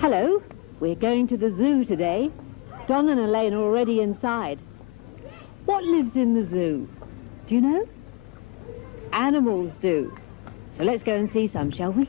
Hello, we're going to the zoo today. Don and Elaine are already inside. What lives in the zoo? Do you know? Animals do. So let's go and see some, shall we?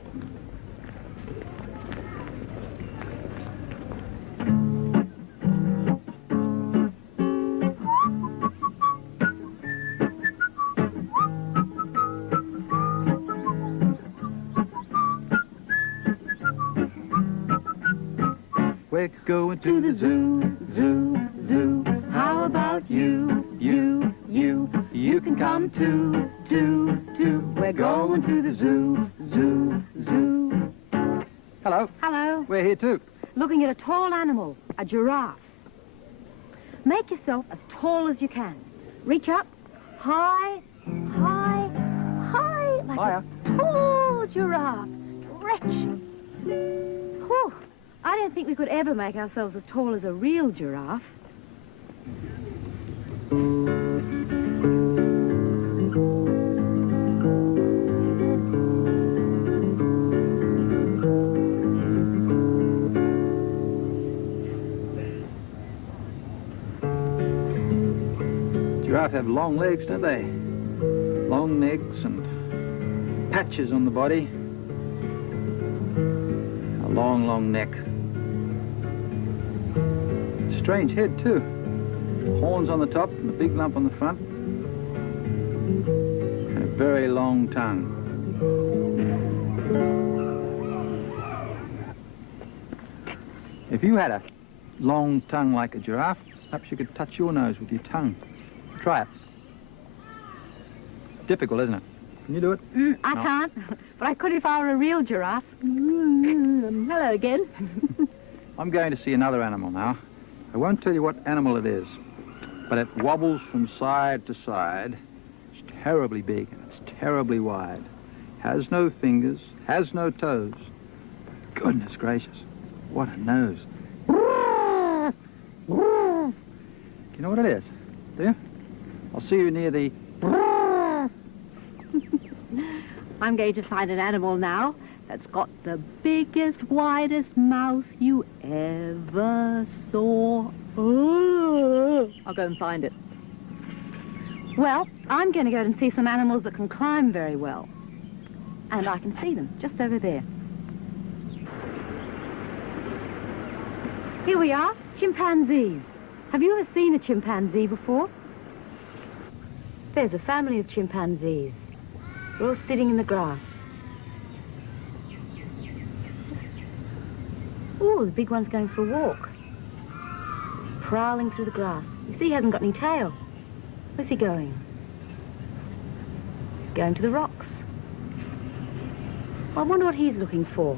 We're going to the zoo, zoo, zoo. How about you, you, you? You can come too, too, too. We're going to the zoo, zoo, zoo. Hello. Hello. We're here too. Looking at a tall animal, a giraffe. Make yourself as tall as you can. Reach up, high, high, high, like Higher. a tall giraffe. Stretch. Whew. I don't think we could ever make ourselves as tall as a real giraffe. Giraffe have long legs, don't they? Long necks and patches on the body. A long, long neck. Strange head too. Horns on the top and a big lump on the front. And a very long tongue. If you had a long tongue like a giraffe, perhaps you could touch your nose with your tongue. Try it. Difficult, isn't it? Can you do it? I No. can't, but I could if I were a real giraffe. Hello again. I'm going to see another animal now. I won't tell you what animal it is, but it wobbles from side to side. It's terribly big and it's terribly wide. Has no fingers, has no toes. Goodness gracious, what a nose. Do you know what it is? Do you? I'll see you near the... I'm going to find an animal now that's got the biggest, widest mouth you ever saw. I'll go and find it. Well, I'm going to go and see some animals that can climb very well. And I can see them just over there. Here we are, chimpanzees. Have you ever seen a chimpanzee before? There's a family of chimpanzees. They're all sitting in the grass. Oh, the big one's going for a walk. Prowling through the grass. You see, he hasn't got any tail. Where's he going? He's going to the rocks. I wonder what he's looking for.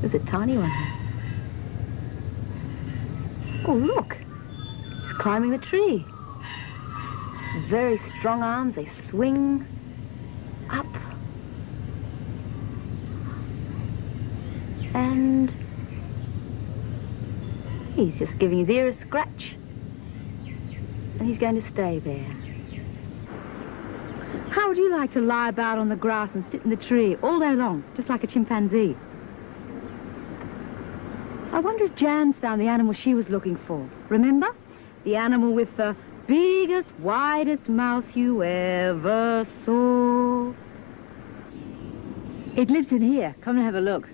There's a tiny one. Oh, look. He's climbing the tree. Very strong arms. They swing up. And he's just giving his ear a scratch. And he's going to stay there. How would you like to lie about on the grass and sit in the tree all day long, just like a chimpanzee? I wonder if Jan's found the animal she was looking for. Remember? The animal with the biggest, widest mouth you ever saw. It lives in here. Come and have a look.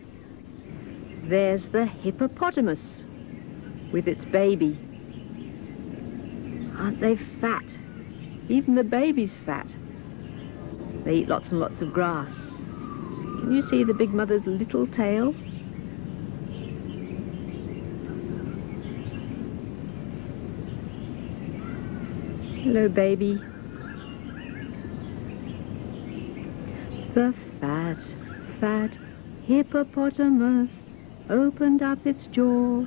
There's the hippopotamus with its baby. Aren't they fat? Even the baby's fat. They eat lots and lots of grass. Can you see the big mother's little tail? Hello, baby. The fat, fat hippopotamus opened up its jaw.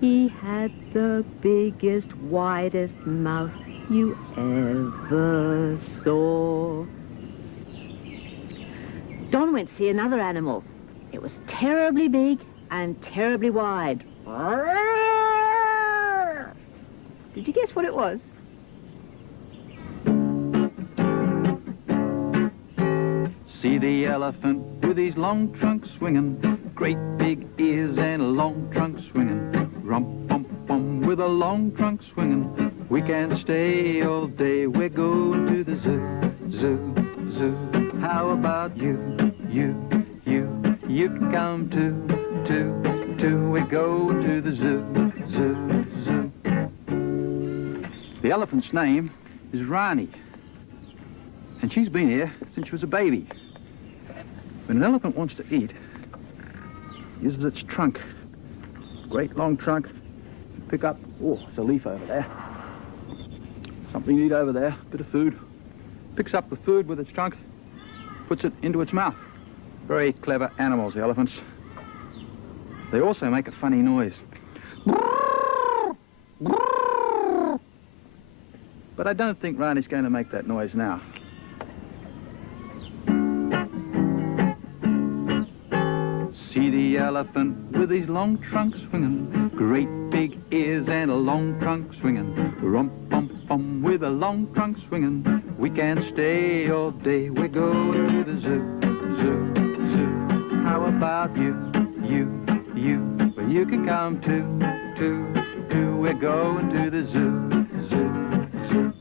He had the biggest, widest mouth you ever saw. Don went to see another animal. It was terribly big and terribly wide. Did you guess what it was? See the elephant with his long trunk swinging, great big ears and a long trunk swinging, rum-pum-pum with a long trunk swinging. We can't stay all day, we're going to the zoo, zoo, zoo. How about you, you, you can come too, we're going to the zoo, zoo, zoo. The elephant's name is Rani, and she's been here since she was a baby. When an elephant wants to eat, it uses its trunk, great long trunk, pick up, oh, there's a leaf over there, something to eat over there, bit of food, picks up the food with its trunk, puts it into its mouth. Very clever animals, the elephants. They also make a funny noise. But I don't think Rani's going to make that noise now. See the elephant with his long trunk swinging, great big ears and a long trunk swinging, rum-pum-pum with a long trunk swinging. We can't stay all day, we're going to the zoo, zoo, zoo. How about you, you, well you can come too, we're going to the zoo, zoo, zoo.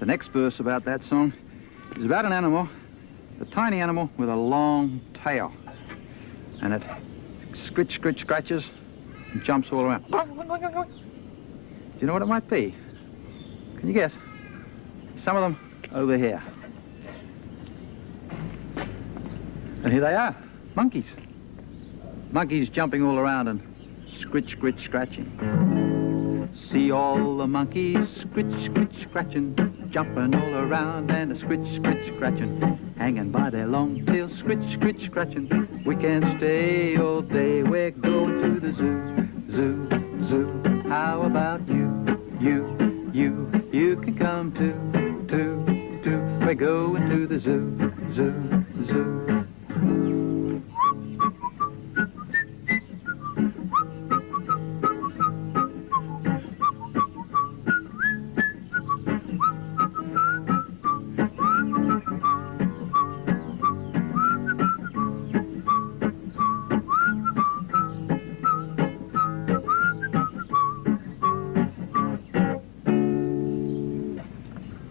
The next verse about that song is about an animal, a tiny animal with a long tail, and it scritch, scritch, scratches and jumps all around. Do you know what it might be? Can you guess? Some of them over here. And here they are, monkeys. Monkeys jumping all around and scritch, scritch, scratching. See all the monkeys scritch, scritch, scratching, jumping all around and a scritch, scritch, scratching, hanging by their long tails, scritch, scritch, scratching. We can't stay all day, we're going to the zoo, zoo, zoo. How about you, you, you can come too, we're going to the zoo, zoo, zoo.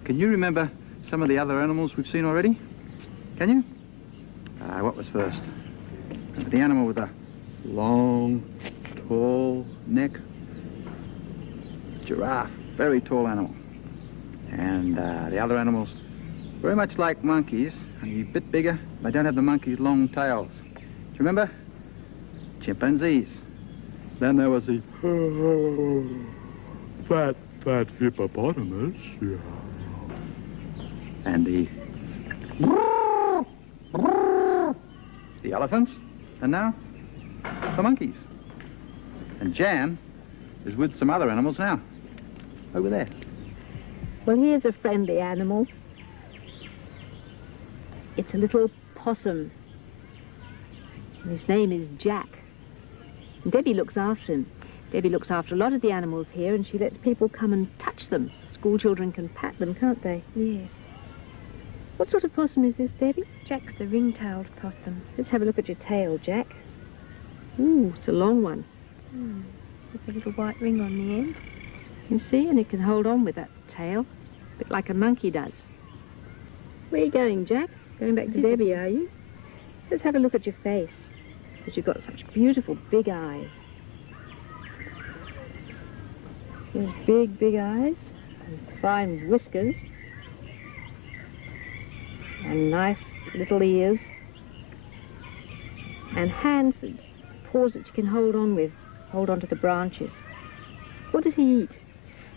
Can you remember some of the other animals we've seen already? Can you? What was first? The animal with a long, tall neck. Giraffe, very tall animal. And the other animals, very much like monkeys, only a bit bigger. They don't have the monkey's long tails. Do you remember? Chimpanzees. Then there was the fat hippopotamus. Yeah. And the elephants, and now the monkeys. And Jan is with some other animals now, over there. Well, here's a friendly animal. It's a little possum. And his name is Jack. And Debbie looks after him. Debbie looks after a lot of the animals here, and she lets people come and touch them. School children can pat them, can't they? Yes. What sort of possum is this, Debbie? Jack's the ring-tailed possum. Let's have a look at your tail, Jack. Ooh, it's a long one. With a little white ring on the end. You see, and it can hold on with that tail, a bit like a monkey does. Where are you going, Jack? Going back to Debbie, are you? Let's have a look at your face, because you've got such beautiful big eyes. Those big, big eyes, and fine whiskers, and nice little ears, and hands, paws that you can hold on with, hold on to the branches. What does he eat?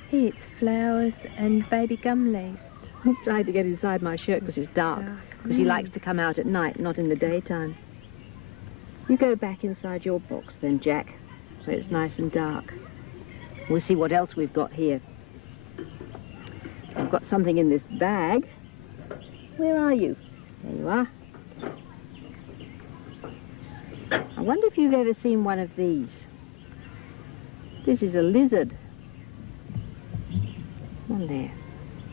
He eats flowers and baby gum leaves. He's trying to get inside my shirt because it's dark, because he likes to come out at night, not in the daytime. You go back inside your box then, Jack, where it's nice and dark. We'll see what else we've got here. I've got something in this bag. Where are you? There you are. I wonder if you've ever seen one of these. This is a lizard. On there.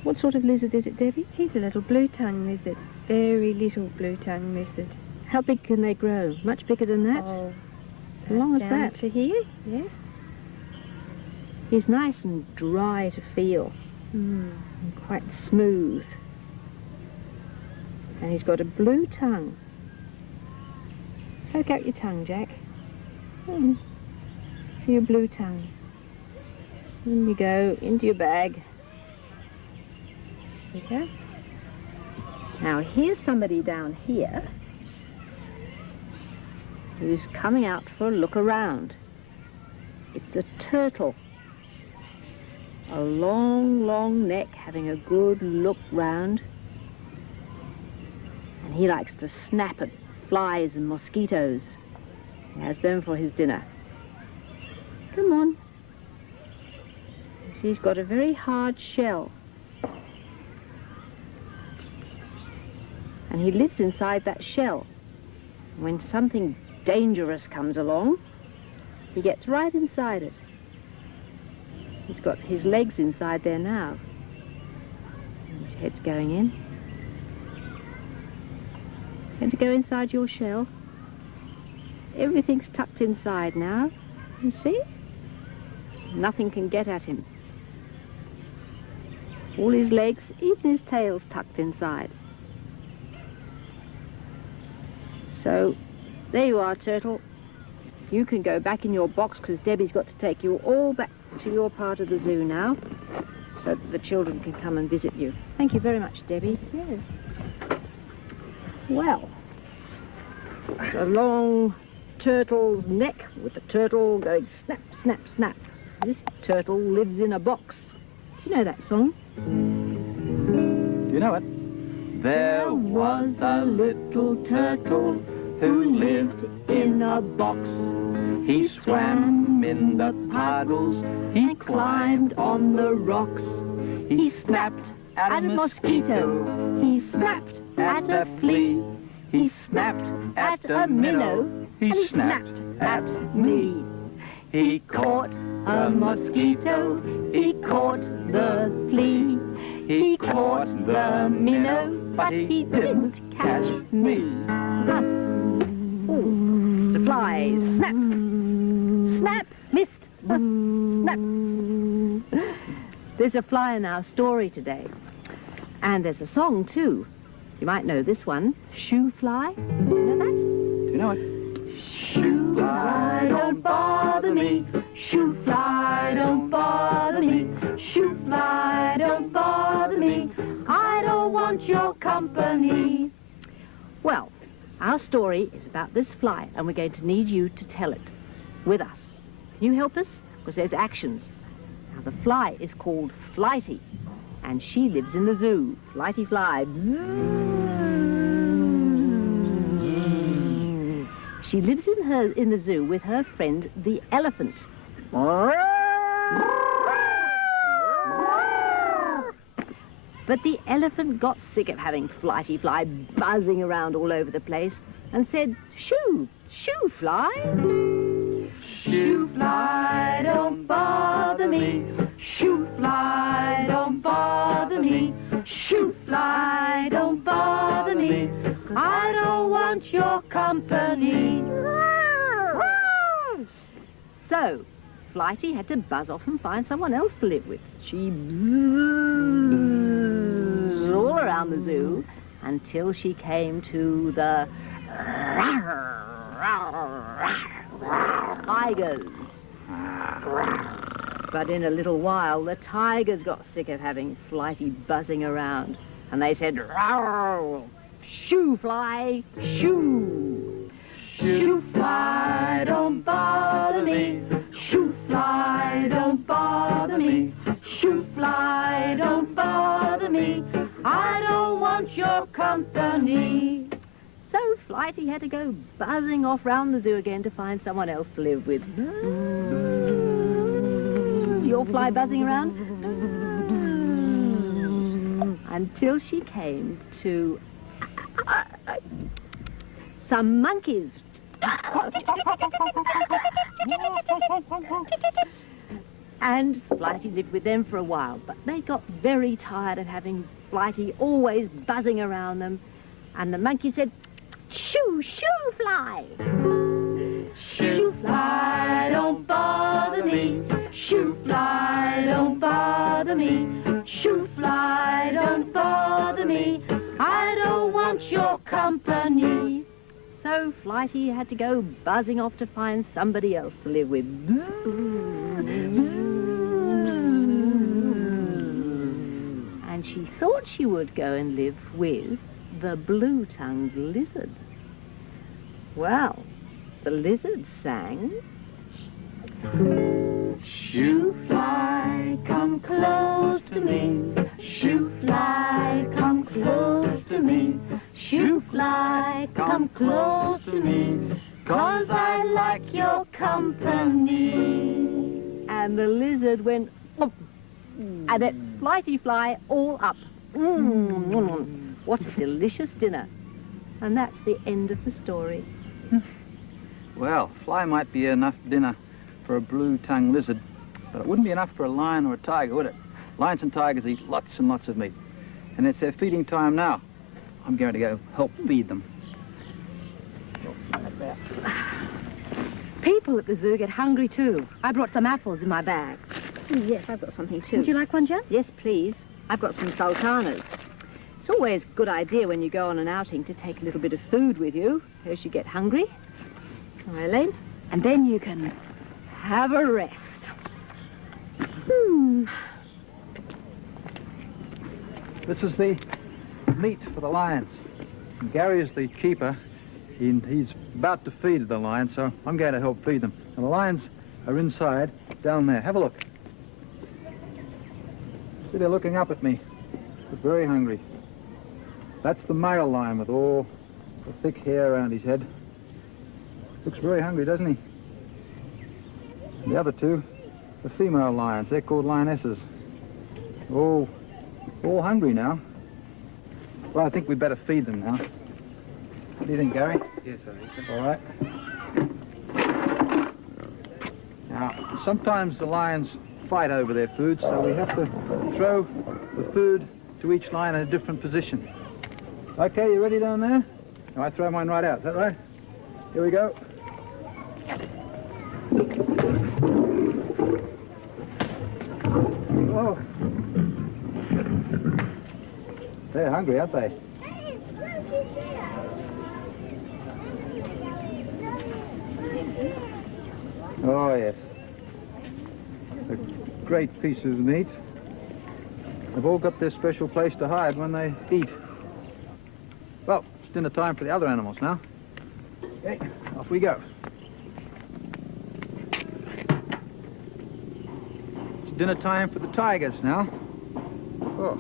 What sort of lizard is it, Debbie? He's a little blue-tongue lizard. very little blue-tongued lizard. How big can they grow? Much bigger than that? Oh, How long is down that? to here, yes. He's nice and dry to feel, Mm. and quite smooth. And he's got a blue tongue. Poke out your tongue, Jack. See your blue tongue. In you go, into your bag. There you go. Now here's somebody down here who's coming out for a look around. It's a turtle. A long, long neck, having a good look round. And he likes to snap at flies and mosquitoes. He has them for his dinner. Come on. You see, he's got a very hard shell. And he lives inside that shell. When something dangerous comes along, he gets right inside it. He's got his legs inside there now. And his head's going in. Going to go inside your shell. Everything's tucked inside now. You see? Nothing can get at him. All his legs, even his tail's tucked inside. So, there you are, Turtle. You can go back in your box because Debbie's got to take you all back to your part of the zoo now so that the children can come and visit you. Thank you very much, Debbie. Yes. Well, it's a long turtle's neck with the turtle going snap, snap, snap. This turtle lives in a box. Do you know that song? Do you know it? There was a little turtle who lived in a box. He swam in the puddles, he climbed on the rocks. He snapped at a mosquito, he snapped at a flea. He snapped at a minnow, he snapped at me. He caught a mosquito, he caught the flea. He caught the minnow, but he didn't catch me. Ooh, it's a fly. Snap! Snap! Missed! Snap! There's a fly in our story today. And there's a song too. You might know this one. Shoe fly. You know that? Do you know it? Shoe fly, don't bother me. Shoe fly, don't bother me. Shoe fly, don't bother me. I don't want your company. Well, our story is about this fly, and we're going to need you to tell it with us. Can you help us? Because there's actions. Now, the fly is called Flighty, and she lives in the zoo. Flighty fly. She lives in the zoo with her friend, the elephant. But the elephant got sick of having Flighty fly buzzing around all over the place and said, "Shoo, shoo fly. Shoo fly, don't bother me. Shoo fly, don't bother me. Shoo fly, don't bother me. I don't want your company." So, Flighty had to buzz off and find someone else to live with. She buzzed all around the zoo until she came to the tigers. But in a little while, the tigers got sick of having Flighty buzzing around, and they said, "Shoo, fly, shoo. Shoo, fly, don't bother me. Shoo, fly, don't bother me. Shoo, fly, don't bother me. I don't want your company." So Flighty had to go buzzing off round the zoo again to find someone else to live with. Is your fly buzzing around? Until she came to some monkeys. And Flighty lived with them for a while, but they got very tired of having Flighty always buzzing around them, And the monkey said, shoo, shoo, fly. Shoo, fly, don't bother me. Shoo, fly, don't bother me. Shoo, fly, don't bother me. I don't want your company. So Flighty had to go buzzing off to find somebody else to live with. And she thought she would go and live with the blue-tongued lizard. Well, the lizard sang, shoo, fly, come close to me. Shoo, fly, come close to me. Shoo, fly, come close to me. 'Cause I like your company. And the lizard went up, and it Flighty fly all up. What a delicious dinner. And that's the end of the story. Well, fly might be enough dinner for a blue-tongued lizard, but it wouldn't be enough for a lion or a tiger, would it? Lions and tigers eat lots and lots of meat, and it's their feeding time now. I'm going to go help feed them. People at the zoo get hungry too. I brought some apples in my bag. Yes, I've got something too. Would you like one, Jen? Yes, please. I've got some sultanas. It's always a good idea when you go on an outing to take a little bit of food with you as you get hungry. Eileen? And then you can have a rest. This is the meat for the lions. And Gary is the keeper. He's about to feed the lions, so I'm going to help feed them. And the lions are inside, down there. Have a look. See, they're looking up at me. They're very hungry. That's the male lion with all the thick hair around his head. Looks very hungry, doesn't he? And the other two, the female lions, they're called lionesses. All hungry now. Well, I think we'd better feed them now. What do you think, Gary? Yes, I think so. All right. Now, sometimes the lions fight over their food, so we have to throw the food to each lion in a different position. Okay, you ready down there? Now I throw mine right out, is that right? Here we go. Whoa. They're hungry, aren't they? Oh, yes. A great piece of meat. They've all got their special place to hide when they eat. Well, it's dinner time for the other animals now. Okay, off we go. It's dinner time for the tigers now. Oh,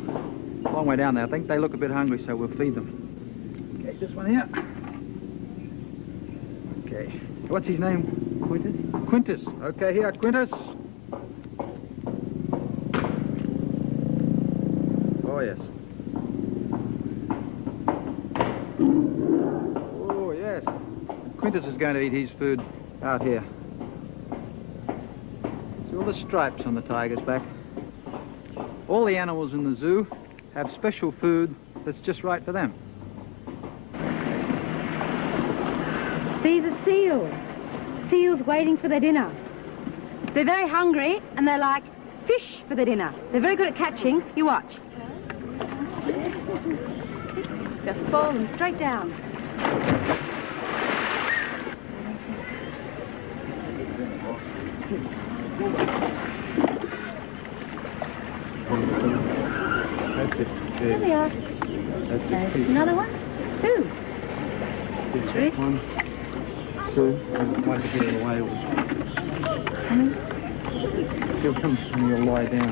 a long way down there. I think they look a bit hungry, so we'll feed them. Okay, this one here. Okay, what's his name? Quintus? Quintus. Okay, here, Quintus. Oh, yes. Oh, yes. Quintus is going to eat his food out here. See all the stripes on the tiger's back? All the animals in the zoo have special food that's just right for them. These are seals. Seals waiting for their dinner. They're very hungry and they're like fish for their dinner. They're very good at catching. You watch. Just fall them straight down. That's it. There they are. That's There's it. another one. Two. Three. 1, 2, and one to get in the way. He'll come and you'll lie down.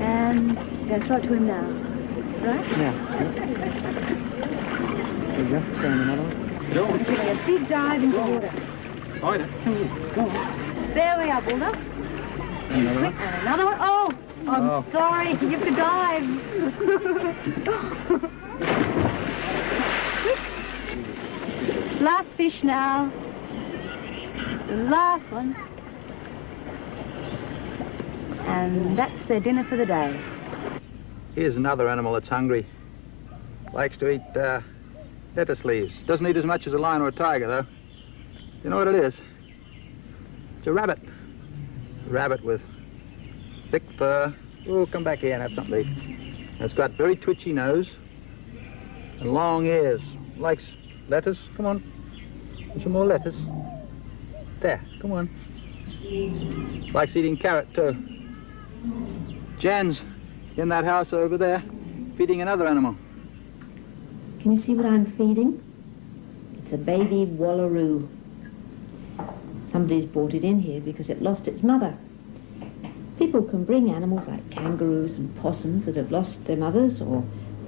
And go throw it to him now. Right? Yeah. There you go. Let's go in another one. We're giving a big dive into the water. Right. There we are, Bulldog. Another Quick, one. and another one. Oh, I'm sorry. You have to dive. Quick. Last fish now. The last one. And that's their dinner for the day. Here's another animal that's hungry. Likes to eat lettuce leaves. Doesn't eat as much as a lion or a tiger, though. You know what it is? It's a rabbit. A rabbit with thick fur. Oh, come back here and have something to eat. It's got very twitchy nose and long ears. Likes lettuce. Come on. Some more lettuce. There, come on. Likes eating carrot, too. Jan's in that house over there, feeding another animal. Can you see what I'm feeding? It's a baby wallaroo. Somebody's brought it in here because it lost its mother. People can bring animals like kangaroos and possums that have lost their mothers or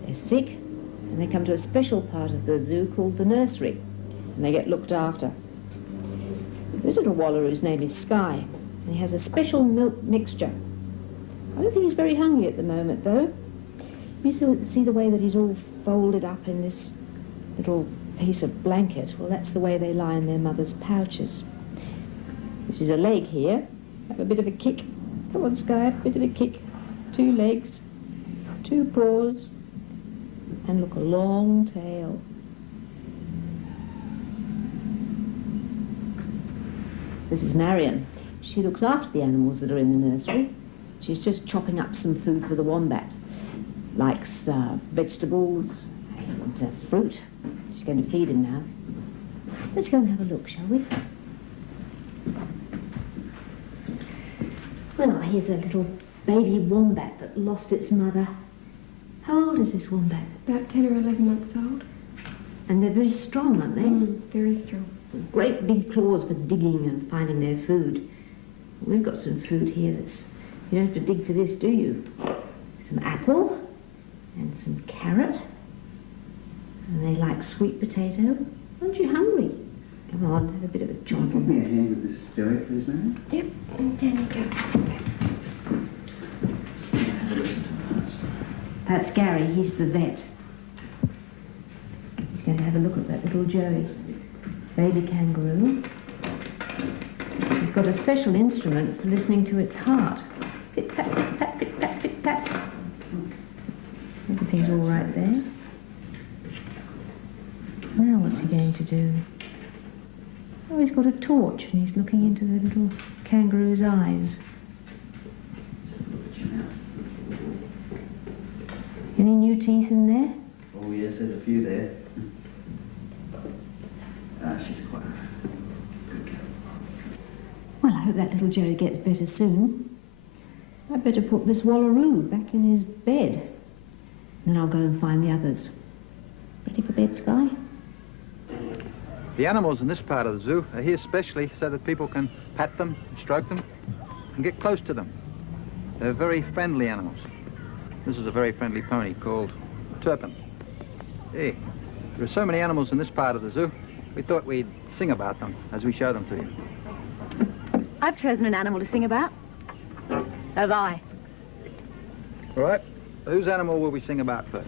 they're sick, and they come to a special part of the zoo called the nursery, and they get looked after. This little wallaroo's name is Sky, and he has a special milk mixture. I don't think he's very hungry at the moment, though. You see the way that he's all folded up in this little piece of blanket? Well, that's the way they lie in their mother's pouches. This is a leg here. Have a bit of a kick. Come on, Sky, a bit of a kick. 2 legs, 2 paws, and look, a long tail. This is Marion. She looks after the animals that are in the nursery. She's just chopping up some food for the wombat. Likes vegetables and fruit. She's going to feed him now. Let's go and have a look, shall we? Well, here's a little baby wombat that lost its mother. How old is this wombat? About 10 or 11 months old. And they're very strong, aren't they? Very strong. Great big claws for digging and finding their food. We've got some food here that's... You don't have to dig for this, do you? Some apple and some carrot. And they like sweet potato. Aren't you hungry? Come on, have a bit of a chomp. Give me a hand with this, Joey, please, ma'am. Yep, and there you go. That's Gary, he's the vet. He's going to have a look at that little Joey. Baby kangaroo. He's got a special instrument for listening to its heart. Pit pat, pit pat, pit pat, pit pat. Everything's all right there. Now what's he going to do? Oh, he's got a torch and he's looking into the little kangaroo's eyes. Any new teeth in there? Oh, yes, there's a few there. She's quite a good girl. Well, I hope that little Joey gets better soon. I'd better put this wallaroo back in his bed. Then I'll go and find the others. Ready for bed, Sky? The animals in this part of the zoo are here specially so that people can pat them, stroke them, and get close to them. They're very friendly animals. This is a very friendly pony called Turpin. Hey, there are so many animals in this part of the zoo, we thought we'd sing about them as we show them to you. I've chosen an animal to sing about. Have I? All right, whose animal will we sing about first?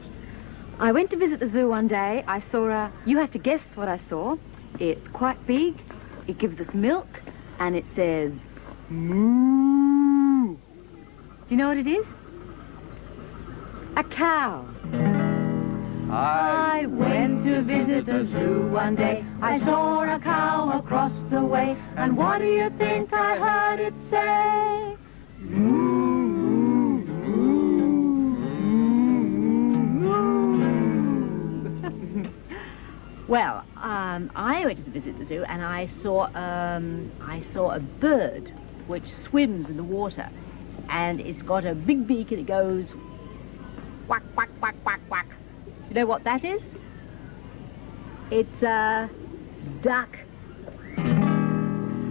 I went to visit the zoo one day. I saw a... You have to guess what I saw. It's quite big. It gives us milk. And it says... Moo. Do you know what it is? A cow. I went to visit a zoo one day. I saw a cow across the way. And what do you think I heard it say? Moo, moo, moo, moo. Well, I went to visit the zoo and I saw a bird which swims in the water, and it's got a big beak and it goes quack, quack, quack, quack, quack. Do you know what that is? It's a duck.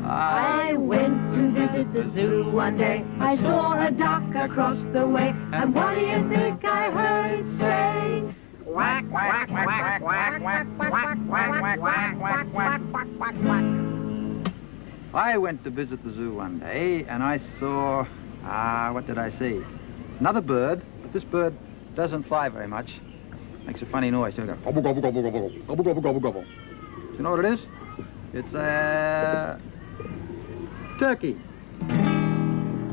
I went to visit the zoo one day. I saw a duck across the way. And what do you think I heard it say? Quack, quack, quack, quack, quack, quack, quack, quack, quack, quack, quack, quack, quack, quack. I went to visit the zoo one day and I saw, what did I see? Another bird, but this bird doesn't fly very much. Makes a funny noise. It goes gobble, gobble, gobble, gobble, gobble, gobble, gobble, gobble. Do you know what it is? It's a turkey.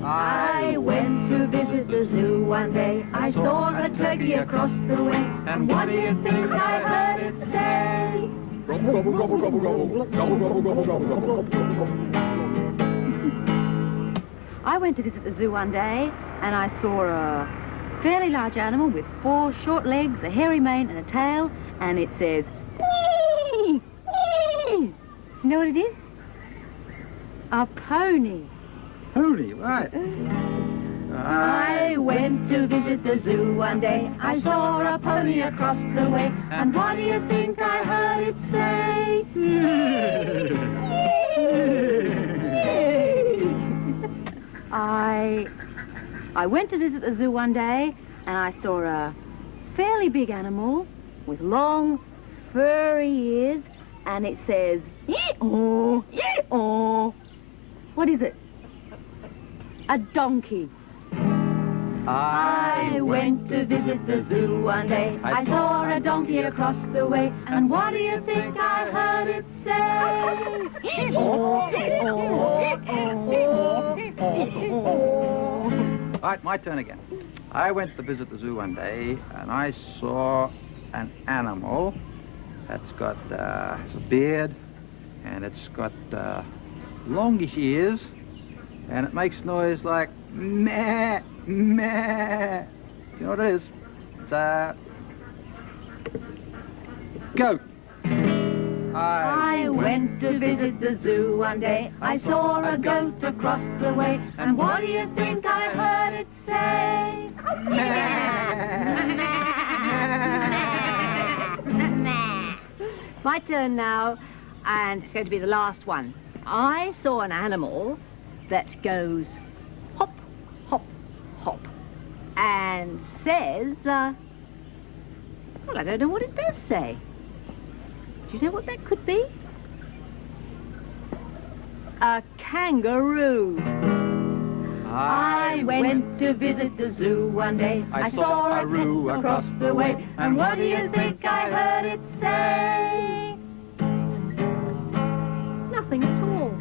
I went to visit the zoo one day. I saw a turkey across the way. And what do you think I heard it say? I went to visit the zoo one day and I saw a fairly large animal with 4 short legs, a hairy mane and a tail, and it says, "Wee! Wee!" Do you know what it is? A pony. Pony, right. I went to visit the zoo one day. I saw a pony across the way. And what do you think I heard it say? I went to visit the zoo one day and I saw a fairly big animal with long, furry ears, and it says, "Yee-oh, yee-oh." What is it? A donkey. I went to visit the zoo one day. I saw a donkey across the way. And what do you think I heard it say? Right, my turn again. I went to visit the zoo one day and I saw an animal that's got it's a beard and it's got longish ears and it makes noise like meh, meh. You know what it is? It's a goat. I went to visit the zoo one day. I saw a goat across the way. And what do you think I heard it say? My turn now, and it's going to be the last one. I saw an animal that goes hop, hop, hop, and says, well, I don't know what it does say. Do you know what that could be? A kangaroo. I went to visit the zoo one day. I saw a kangaroo across the way. And what do you think I heard it say? Nothing at all.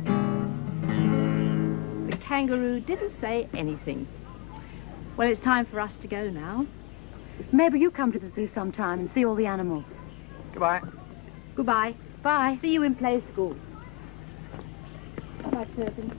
The kangaroo didn't say anything. Well, it's time for us to go now. Maybe you come to the zoo sometime and see all the animals. Goodbye. Goodbye. Bye. See you in play school. Bye, Turpin.